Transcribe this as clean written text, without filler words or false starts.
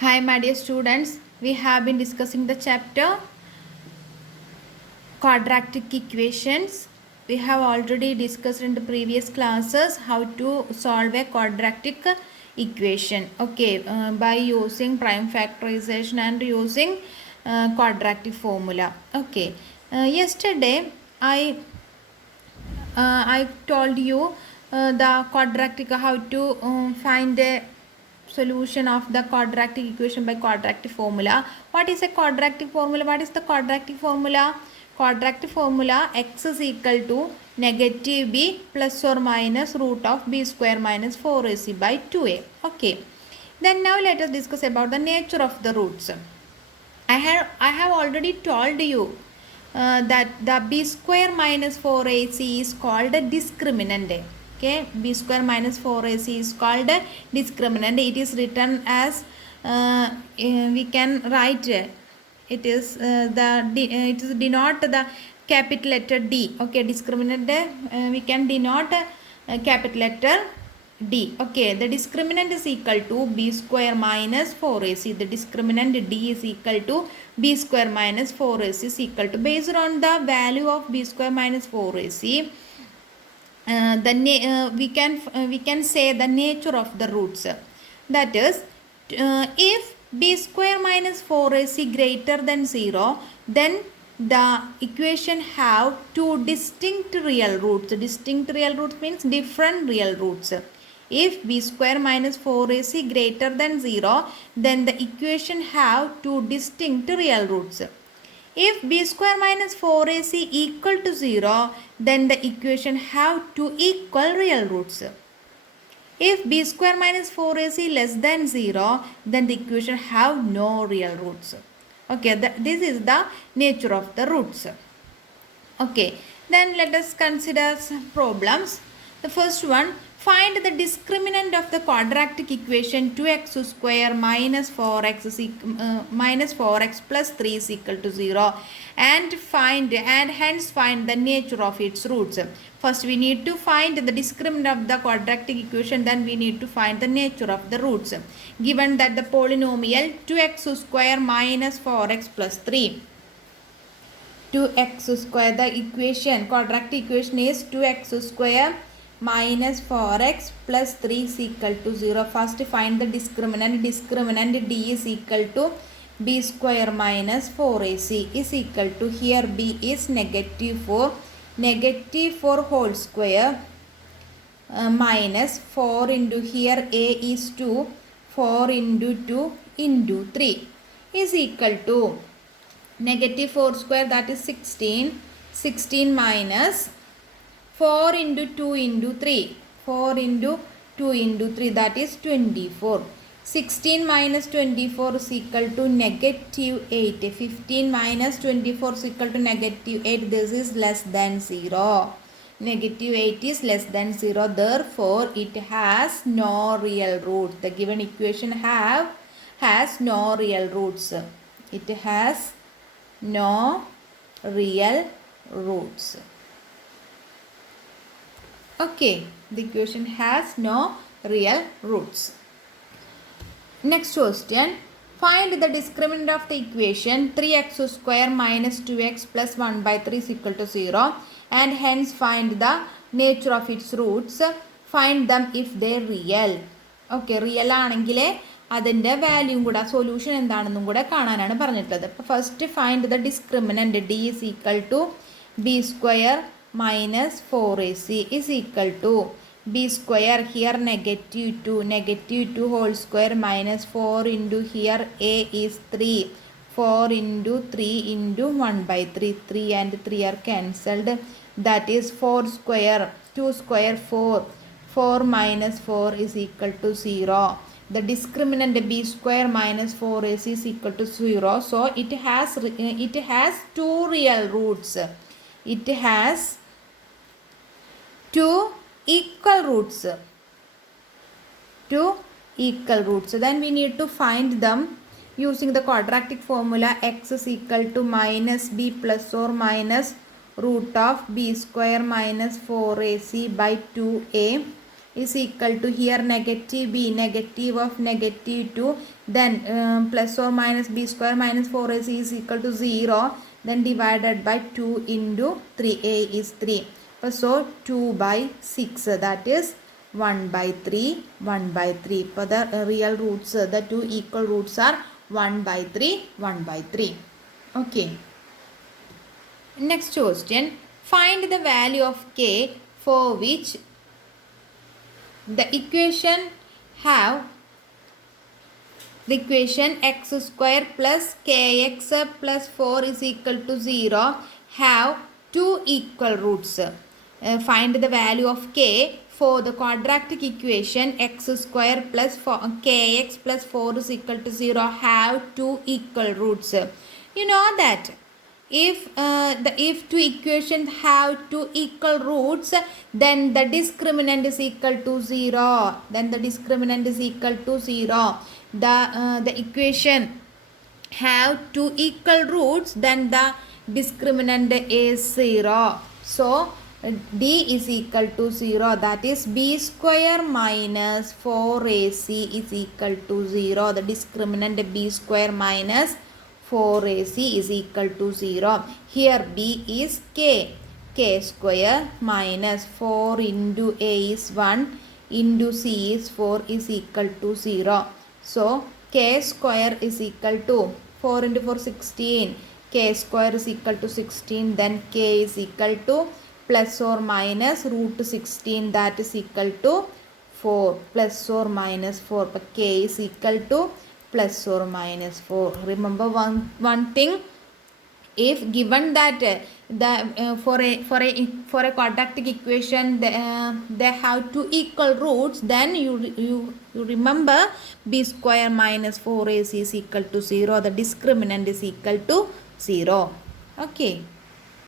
Hi, my dear students. We have been discussing the chapter quadratic equations. We have already discussed in the previous classes how to solve a quadratic equation. Okay, by using prime factorization and using quadratic formula. Okay, yesterday I told you the quadratic how to find a solution of the quadratic equation by quadratic formula. What is a quadratic formula? What is the quadratic formula? Quadratic formula x is equal to negative b plus or minus root of b square minus 4ac by 2a. Okay. Then now let us discuss about the nature of the roots. I have already told you that the b square minus 4ac is called a discriminant. Okay, b square minus 4ac is called a discriminant. It is written as we can write it is it is denote the capital letter D. Okay, discriminant we can denote capital letter D. Okay, the discriminant is equal to b square minus 4ac. The discriminant D is equal to b square minus 4ac is equal to, based on the value of b square minus 4ac, we can say the nature of the roots. That is, if b square minus 4ac greater than 0, then the equation have two distinct real roots. Distinct real roots means different real roots. If b square minus 4ac greater than 0, then the equation have two distinct real roots. If b square minus 4ac equal to 0, then the equation have two equal real roots. If b square minus 4ac less than 0, then the equation have no real roots. Okay, this is the nature of the roots. Okay, then let us consider some problems. The first one, find the discriminant of the quadratic equation 2x square minus 4x plus 3 is equal to 0 and hence find the nature of its roots. First we need to find the discriminant of the quadratic equation, then we need to find the nature of the roots. Given that the polynomial 2x square minus 4x plus 3, 2x square, the equation, quadratic equation is 2x square minus 4x plus 3 is equal to 0. First find the discriminant. Discriminant D is equal to b square minus 4ac is equal to, here b is negative 4. Negative 4 whole square minus 4 into, here a is 2, 4 into 2 into 3 is equal to negative 4 square, that is 16. 16 minus 4 into 2 into 3. 4 into 2 into 3, that is 24. 16 minus 24 is equal to negative 8. 15 minus 24 is equal to negative 8. This is less than 0. Negative 8 is less than 0. Therefore, it has no real roots. The given equation has no real roots. It has no real roots. Okay, the equation has no real roots. Next question, find the discriminant of the equation 3x square minus 2x plus 1 by 3 is equal to 0 and hence find the nature of its roots. Find them if they real. Okay, real ആണെങ്കിൽ അതിൻ്റെ വാല്യൂം കൂടെ, solution എന്താണെന്നും കൂടെ കാണാനാണ് പറഞ്ഞിട്ടുള്ളത്. അപ്പോൾ first find the discriminant D is equal to B square minus 4ac is equal to b square, here negative 2 whole square minus 4 into, here a is 3, 4 into 3 into 1 by 3, 3 and 3 are cancelled, that is 4 square, 2 square 4, 4 minus 4 is equal to 0. The discriminant b square minus 4ac is equal to 0, so it has two real roots. It has two equal roots. Then we need to find them using the quadratic formula x is equal to minus b plus or minus root of b square minus 4ac by 2a is equal to here negative b, negative of negative 2, then plus or minus b square minus 4ac is equal to 0, then divided by 2 into 3a is 3. So 2 by 6, that is 1 by 3, 1 by 3. For the real roots, the two equal roots are 1 by 3, 1 by 3. Okay. Next question. Find the value of k for which the equation have the equation x square plus kx plus 4 is equal to 0 have two equal roots. Find the value of k for the quadratic equation x square plus kx plus 4 is equal to 0 have two equal roots. You know that if two equations have two equal roots, then the discriminant is equal to 0. Then the discriminant is equal to 0. The equation have two equal roots, then the discriminant is 0. So d is equal to 0, that is b square minus 4ac is equal to 0. The discriminant b square minus 4ac is equal to 0. Here b is k. K square minus 4 into a is 1 into c is 4 is equal to 0. So k square is equal to 4 into 4 16. K square is equal to 16. Then k is equal to plus or minus root 16, that is equal to 4. Plus or minus 4. But k is equal to plus or minus 4. Remember one thing, if given that for a quadratic equation they have two equal roots, then you remember b square minus 4ac is equal to 0. The discriminant is equal to 0. Okay.